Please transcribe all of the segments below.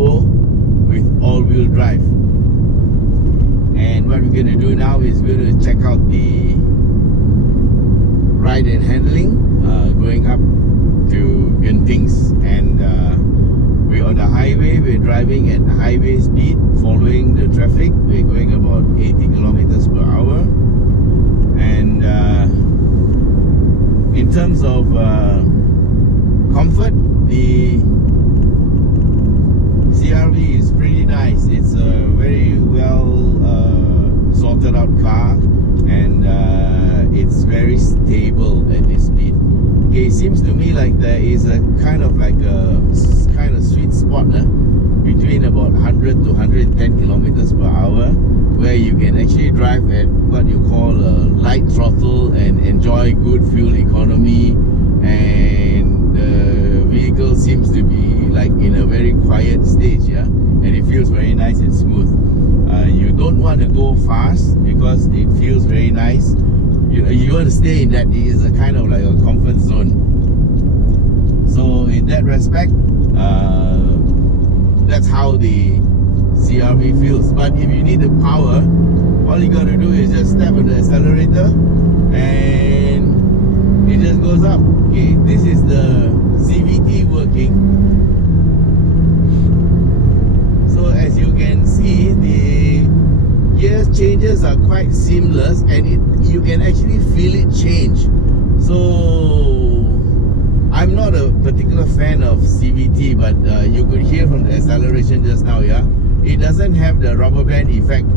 turbo with all-wheel drive. And what we're going to do now is we're going to check out the ride and handling going up to Genting, and we're on the highway. We're driving at highway speed, following the traffic. We're going about 80 kilometers per hour, and in terms of comfort, the CRV is pretty nice. It's a very well sorted out car, and it's very stable at this speed. Okay, it seems to me like there is a kind of sweet spot between about 100 to 110 kilometers per hour, where you can actually drive at what you call a light throttle and enjoy good fuel economy, and the vehicle seems to be like in a very quiet stage, and it feels very nice and smooth. You don't want to go fast because it feels very nice. You want to stay in that. It is a kind of like a comfort zone. So in that respect, that's how the CRV feels. But if you need the power, all you got to do is just step on the accelerator and it just goes up. Okay, this is the CVT working. So as you can see, the gear changes are quite seamless, and you can actually feel it change. So I'm not a particular fan of CVT, but you could hear from the acceleration just now, it doesn't have the rubber band effect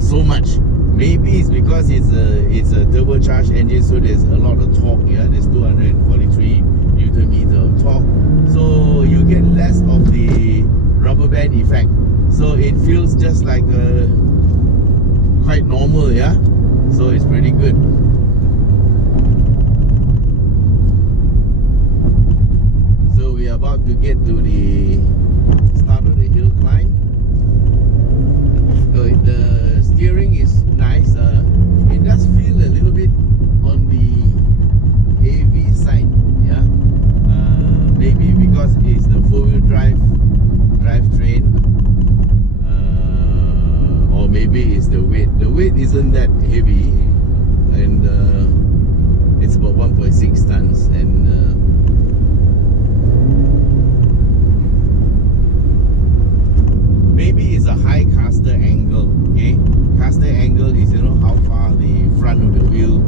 so much. Maybe it's because it's a turbocharged engine, so there's a lot of torque. There's 243 Newton meter of torque, so you get less of the rubber band effect. So it feels just like quite normal, so it's pretty good. So we are about to get to the start of the hill climb. So the steering is nice. It does feel a little bit on the heavy side, maybe because it's the four-wheel drivetrain, or maybe it's the weight. The weight isn't that heavy, and it's about 1.6 tons, and maybe it's a high caster angle. Okay, caster angle is how far the front of the wheel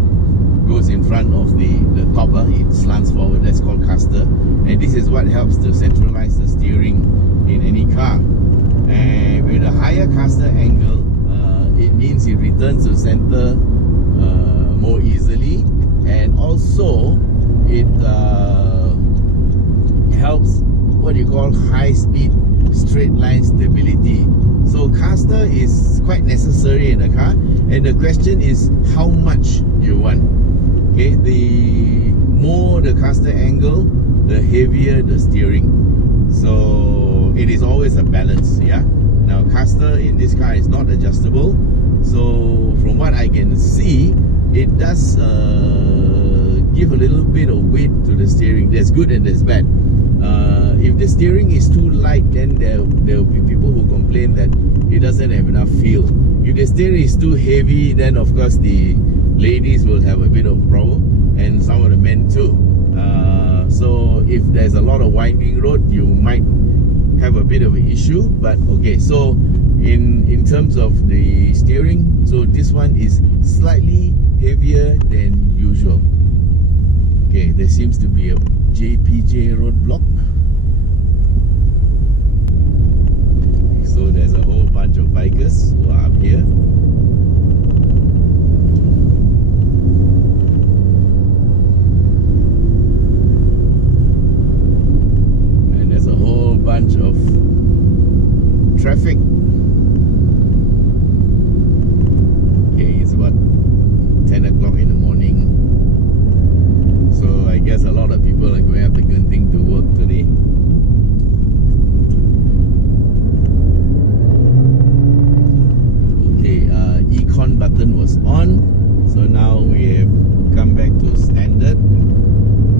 goes in front of the topper. It slants forward. That's called caster, and this is what helps to centralize the steering in any car. And with a higher caster angle, it means it returns to center more easily, and also it helps what you call high speed straight line stability. So caster is quite necessary in a car, and the question is how much you want. Okay, the more the caster angle, the heavier the steering. So it is always a balance. Now caster in this car is not adjustable, so from what I can see, it does give a little bit of weight to the steering. There's good and there's bad. If the steering is too light, then there will be people who complain that it doesn't have enough feel. If the steering is too heavy, then of course the ladies will have a bit of problem, and some of the men too. So if there's a lot of winding road, you might have a bit of an issue. But okay, so in terms of the steering, so this one is slightly heavier than usual. Okay, there seems to be a JPJ roadblock. So there's a whole bunch of bikers who are up here. And there's a whole bunch of traffic. Okay, it's about 10 o'clock in the morning. So I guess a lot of people are going up to Genting to work today. Okay, econ button was on, so now we have come back to standard.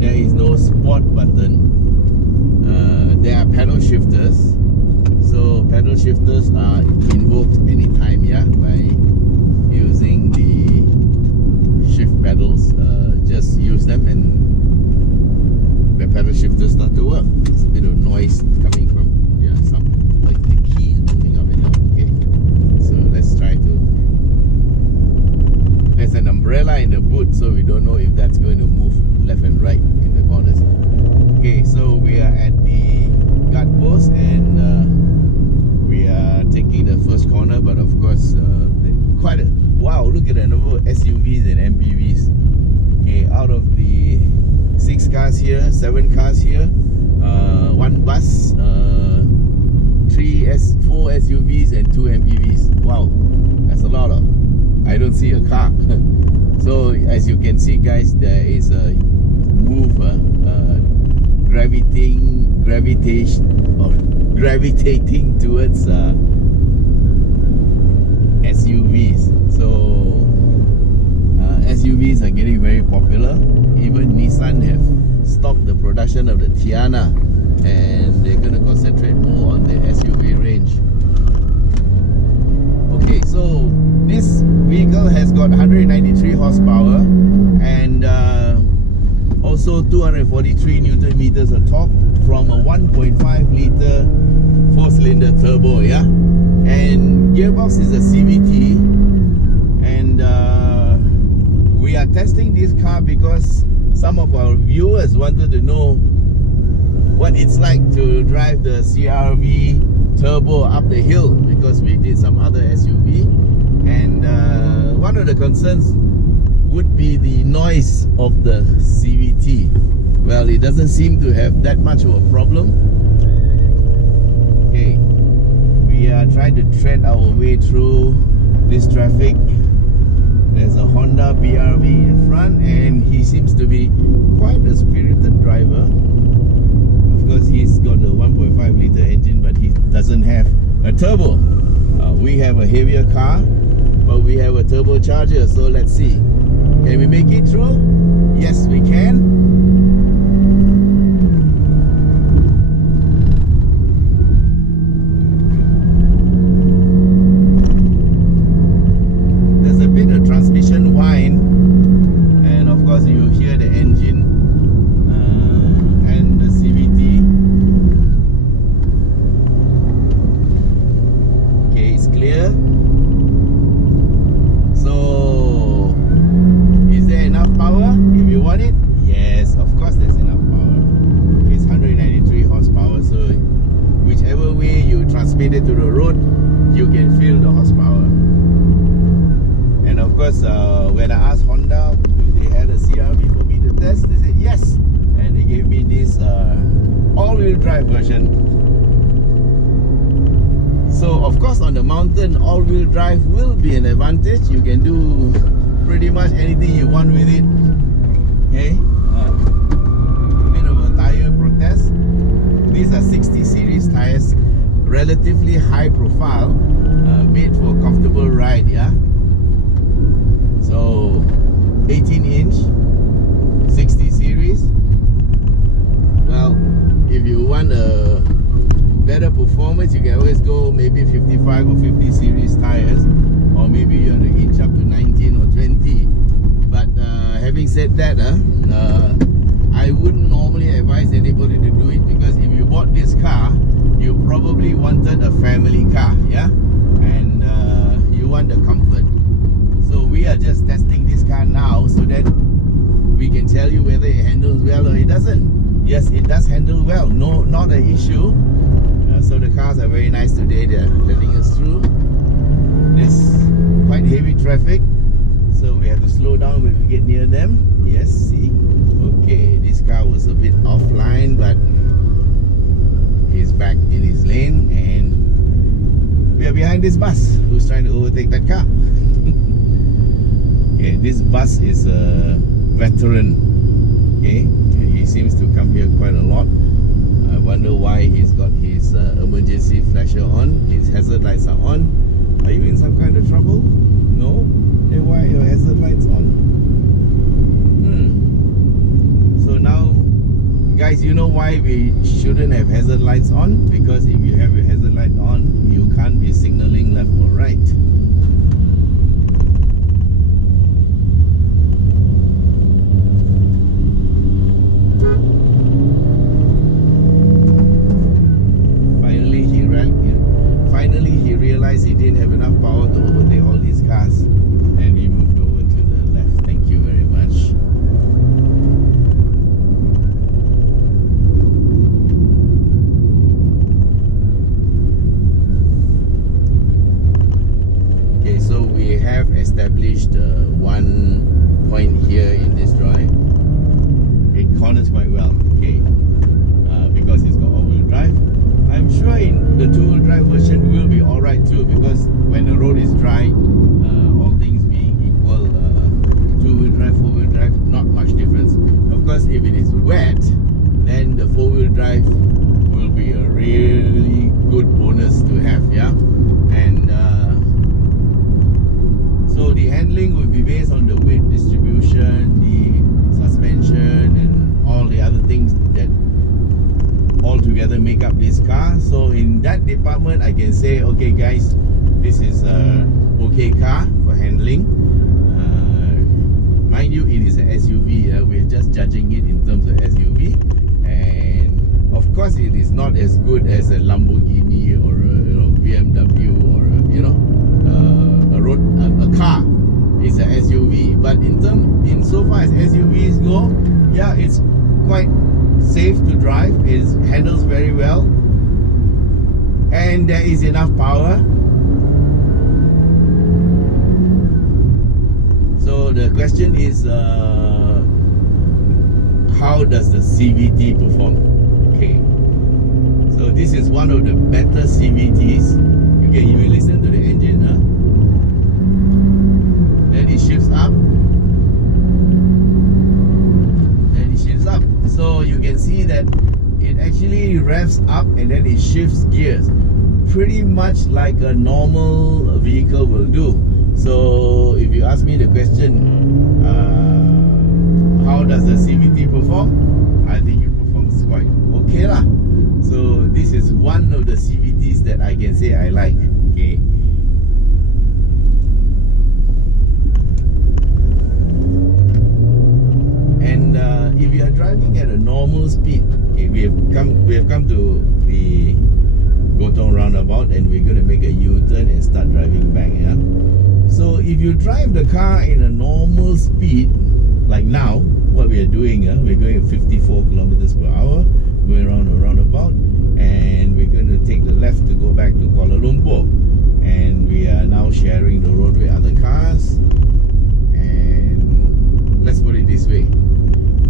There is no sport button. There are pedal shifters, pedal shifters are invoked anytime, yeah, by using the shift pedals. Just use them and the pedal shifters start to work. It's a bit of noise coming from, yeah, some, like the key is moving up and down. Okay, so let's try to. There's an umbrella in the boot, so we don't know if that's going to move left and right in the corners. Okay, so we are at the guard post and we are taking the first corner, but of course quite a, wow, look at the number of SUVs and MPVs. Okay, out of the 6 cars here, 7 cars here, 1 bus, 4 SUVs and 2 MPVs. Wow, that's a lot of. I don't see a car. So as you can see, guys, there is a move, gravitating towards SUVs. So SUVs are getting very popular. Even Nissan have stopped the production of the Tiana, and they're going to concentrate more on the SUV range. Okay, so this vehicle has got 193 horsepower and also 243 Newton meters of torque from a 1.5 liter 4-cylinder turbo, yeah. And gearbox is a CVT, and we are testing this car because some of our viewers wanted to know what it's like to drive the CRV turbo up the hill, because we did some other SUV, and one of the concerns would be the noise of the CVT. Well, it doesn't seem to have that much of a problem. Okay, we are trying to thread our way through this traffic. There's a Honda BRV in front, and he seems to be quite a spirited driver. Of course, he's got a 1.5 liter engine, but he doesn't have a turbo. We have a heavier car, but we have a turbocharger, so let's see. Can we make it through? Yes, we can. There's a bit of transmission whine, and of course you hear the engine and the CVT. Okay, it's clear. So, is there enough power if you want it? Yes, of course there's enough power. It's 193 horsepower, so whichever way you transmit it to the road, you can feel the horsepower. And of course, when I asked Honda if they had a CRV for me to test, they said yes, and they gave me this all-wheel drive version. So of course, on the mountain, all-wheel drive will be an advantage. You can do pretty much anything you want with it. Okay, bit of a tire protest. These are 60 series tires, relatively high profile, made for a comfortable ride, yeah. So 18-inch 60 series. Well, if you want a better performance, you can always go maybe 55 or 50 series tires, or maybe you want to inch up to 19 or 20. But having said that, I wouldn't normally advise anybody to do it, because if you bought this car, you probably wanted a family car, yeah, and you want the comfort. So we are just testing this car now so that we can tell you whether it handles well or it doesn't. Yes, it does handle well, no, not an issue. So the cars are very nice today. They're letting us through. There's quite heavy traffic, so we have to slow down when we get near them. Yes, see? Okay, this car was a bit offline, but he's back in his lane, and we are behind this bus who's trying to overtake that car. Okay, this bus is a veteran. Okay, he seems to come here quite a lot. I wonder why he's got his emergency flasher on. His hazard lights are on. Are you in some kind of trouble? No? Then why are your hazard lights on? So now guys, you know why we shouldn't have hazard lights on? Because if you have your hazard light on, you can't be signaling left or right. Finally he realized he didn't have enough power to overtake all these cars, and he moved over to the left. Thank you very much. Okay, so we have established one point here in this drive. It corners quite well, okay, because it's got all-wheel drive. I'm sure in the two-wheel drive version will be alright too, because when the road is dry, all things being equal, two-wheel drive, four-wheel drive, not much difference. Of course, if it is wet, then the four-wheel drive will be a really good bonus to have, yeah. And so the handling will be based on the weight distribution, the suspension, and all the other things that all together make up this car. So in that department, I can say, okay guys, this is a okay car for handling. Mind you, it is an SUV. We're just judging it in terms of SUV, and of course it is not as good as a Lamborghini or a BMW or a car. It's an SUV, but insofar as SUVs go, yeah, it's quite safe to drive. It handles very well, and there is enough power. So the question is, how does the CVT perform? Okay, so this is one of the better CVTs. Okay, if you listen to the engine, then it shifts up. So you can see that it actually revs up and then it shifts gears, pretty much like a normal vehicle will do. So if you ask me the question, how does the CVT perform? I think it performs quite okay lah. So this is one of the CVTs that I can say I like. Okay. And if you are driving at a normal speed, okay, we have come to the Gotong roundabout, and we're going to make a U-turn and start driving back. Yeah. So if you drive the car in a normal speed, like now, what we are doing, we're going at 54 kilometers per hour, going around a roundabout, and we're going to take the left to go back to Kuala Lumpur, and we are now sharing the road with other cars. And let's put it this way.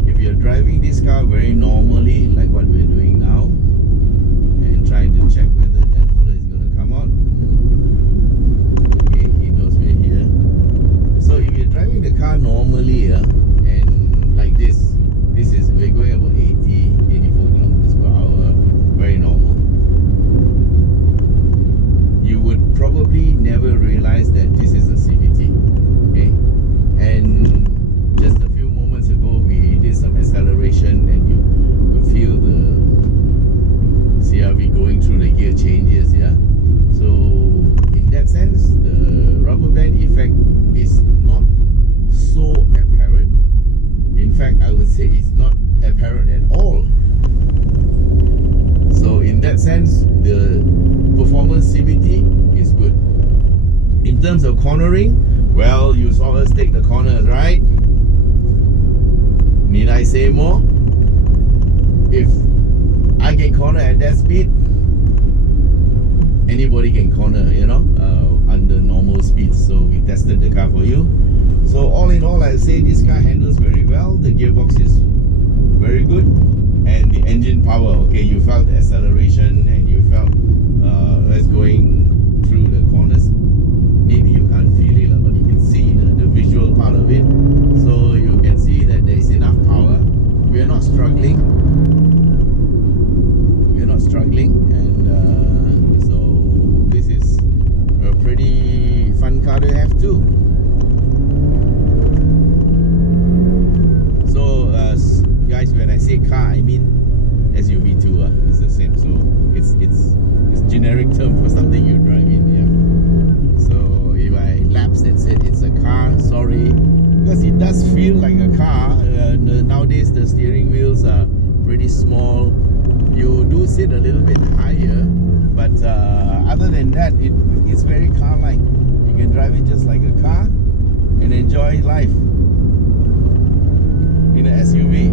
If you're driving this car very normally, like what we're doing now, and trying to check whether that fella is going to come out. Okay, he knows we're here. So if you're driving the car normally, and like this is, we're going about 84 kilometers per hour, very normal. You would probably never realize that this is a CVT. Okay, and just a few moments ago we did some acceleration, and you could feel the CRV going through the gear changes. Yeah, so in that sense, the rubber band effect is not so apparent. In fact, I would say it's not apparent at all. So in that sense, the performance CVT is good. In terms of cornering, well, you saw us take the corners, right? Need I say more? If I can corner at that speed, anybody can corner, under normal speeds. So we tested the car for you. So all in all, I say this car handles very well. The gearbox is very good, and the engine power. Okay, you felt the acceleration, and you felt us going through the corners. Maybe you can't feel it, but you can see the visual part of it. So you can see that there is enough power. We are not struggling. And so this is a pretty fun car to have too. So guys, when I say car, I mean SUV2. It's the same. So it's generic term for something you drive in. Yeah. So if I lapsed and said it's a car, sorry, because it does feel like a car. Nowadays the steering wheels are pretty small. You do sit a little bit higher, but other than that, it's very car-like. You can drive it just like a car and enjoy life in an SUV.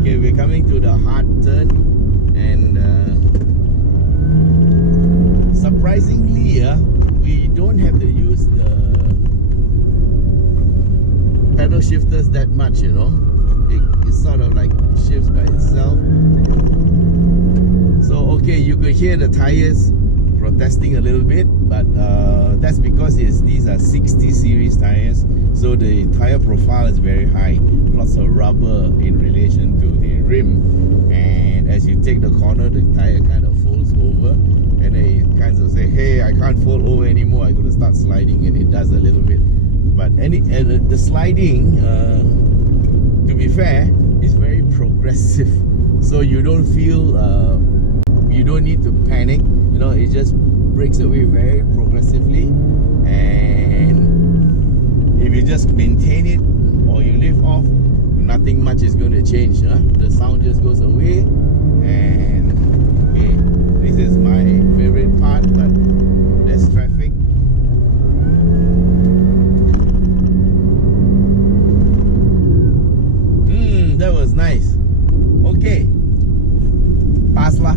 Okay, we're coming to the hard turn, and surprisingly, we don't have to use the pedal shifters that much, you know. It sort of like shifts by itself. So okay, you could hear the tires protesting a little bit, but that's because these are 60 series tires, so the tire profile is very high, lots of rubber in relation to the rim, and as you take the corner, the tire kind of folds over, and then it kind of say, hey, I can't fold over anymore, I'm going to start sliding, and it does a little bit. But the sliding, to be fair, is very progressive, so you don't feel you don't need to panic, you know. It just breaks away very progressively, and if you just maintain it or you lift off, nothing much is going to change. The sound just goes away. And okay, this is my favorite part, but there's traffic. That was nice. Okay, pass lah.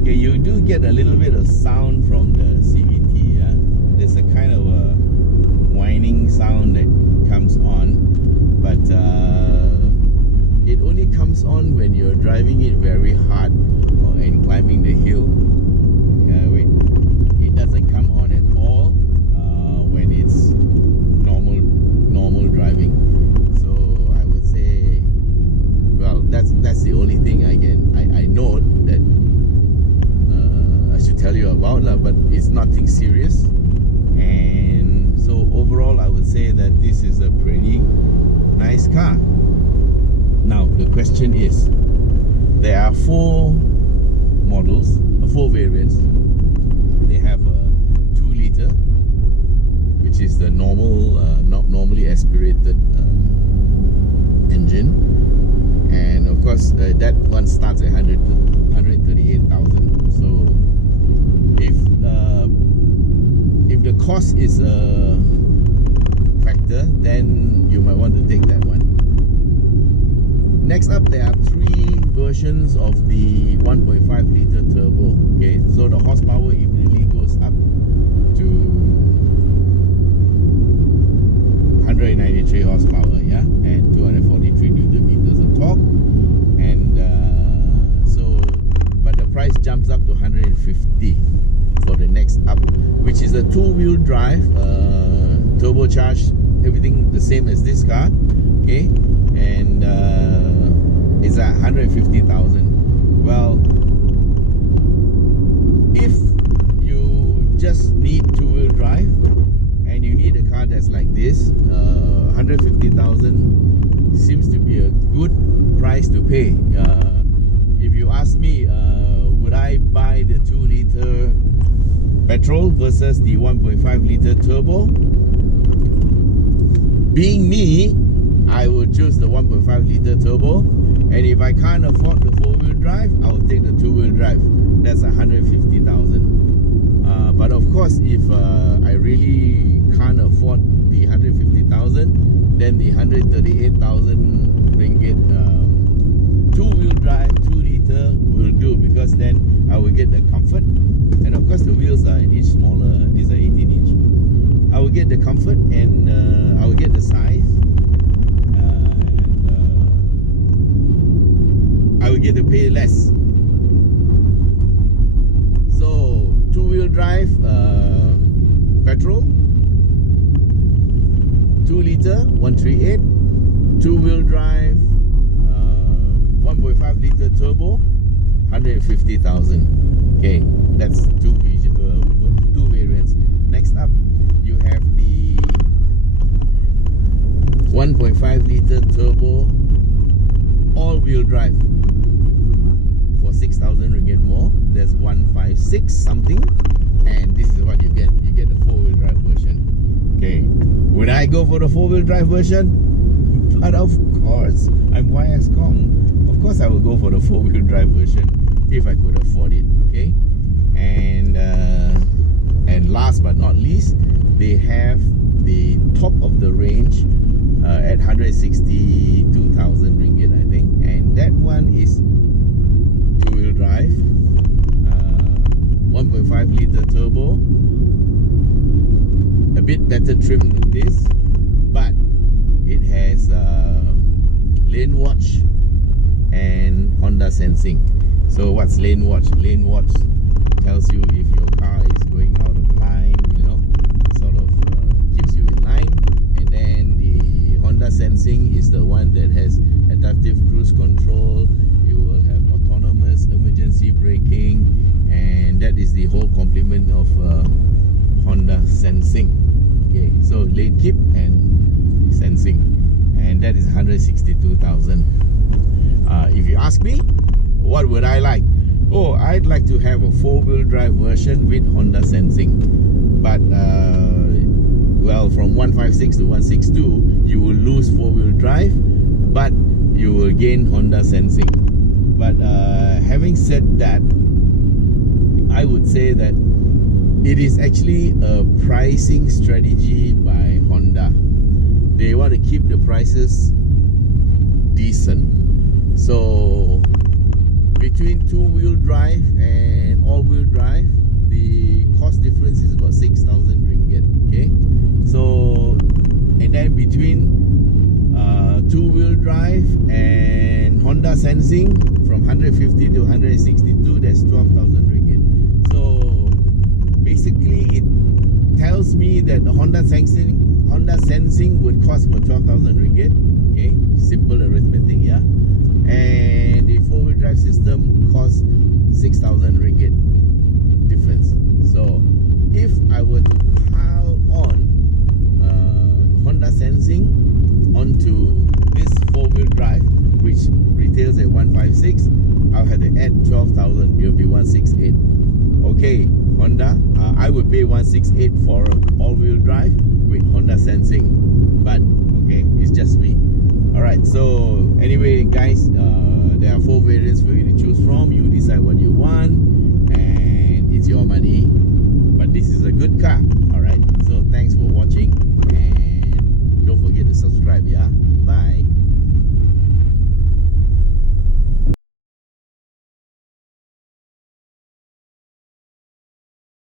Okay, you do get a little bit of sound from the CVT. There's a kind of a whining sound that comes on, but it only comes on when you're driving it very hard and climbing the hill. Wait, it doesn't come on at all when it's normal driving. So I would say, well, that's the only thing I know that I should tell you about, but it's nothing serious. And so overall, I would say that this is a pretty nice car. Now the question is, there are 4 models, 4 variants. They have a 2-liter, which is the normally aspirated engine, and of course that one starts at 138,000. So if the cost is a factor, then you might want to take that one. Next up, there are 3 versions of the 1.5-liter turbo. Okay, so the horsepower immediately goes up to 193 horsepower, yeah, and 243 Newton meters of torque. And but the price jumps up to 150 for the next up, which is a 2-wheel drive, turbocharged, everything the same as this car. Okay, and it's at 150,000. Well, if you just need 2-wheel drive and you need a car that's like this, 150,000 seems to be a good price to pay. If you ask me, would I buy the 2-liter petrol versus the 1.5-liter turbo? Being me, I would choose the 1.5-liter turbo, and if I can't afford the 4-wheel drive, I will take the 2-wheel drive. That's 150,000. But of course, if I really can't afford the 150,000, then the 138,000 ringgit 2-wheel drive 2-liter will do, because then I will get the comfort, and of course the wheels are an inch smaller. These are 18-inch. I will get the comfort, and I will get the size. I will get to pay less. So 2-wheel drive petrol, 2-liter 138, 2-wheel drive 1.5-liter turbo 150,000. Okay, that's two variants. Next up, you have the 1.5 liter turbo all-wheel drive for 6,000 ringgit more. There's 156 something, and this is what you get. You get the 4-wheel drive version. Okay, would I go for the 4-wheel drive version? But of course, I'm YS Khong. Of course I will go for the 4-wheel drive version if I could afford it. Okay, and last but not least, they have the top of the range at 162,000 ringgit, I think, and that one is 2-wheel drive, 1.5 liter turbo, a bit better trim than this, but it has lane watch and Honda sensing. So what's lane watch? Lane watch tells you if your car is going out of line, you know, sort of keeps you in line. And then the Honda sensing is the one that has adaptive cruise control. You will have autonomous emergency braking, and that is the whole complement of Honda sensing. Okay, so lane keep and sensing, and that is 162,000. If you ask me, what would I like? Oh, I'd like to have a 4-wheel drive version with Honda sensing. But well, from 156 to 162, you will lose 4-wheel drive, but you will gain Honda sensing. But having said that, I would say that it is actually a pricing strategy by Honda. They want to keep the prices decent. So between 2-wheel drive and all-wheel drive, the cost difference is about 6,000 ringgit. Okay, so and then between 2-wheel drive and Honda sensing, from 150 to 162, that's 12,000 ringgit. So basically, it tells me that the Honda sensing would cost about 12,000 ringgit. Okay, simple arithmetic, yeah. And the 4-wheel drive system costs 6,000 ringgit difference. So if I were to pile on Honda sensing onto this 4-wheel drive, which retails at 156, I'll have to add 12,000. It'll be 168. Okay, Honda, I would pay 168 for all-wheel drive with Honda sensing, but okay, it's just me. Alright, so anyway guys, there are 4 variants for you to choose from. You decide what you want, and it's your money, but this is a good car. Alright, so thanks for watching.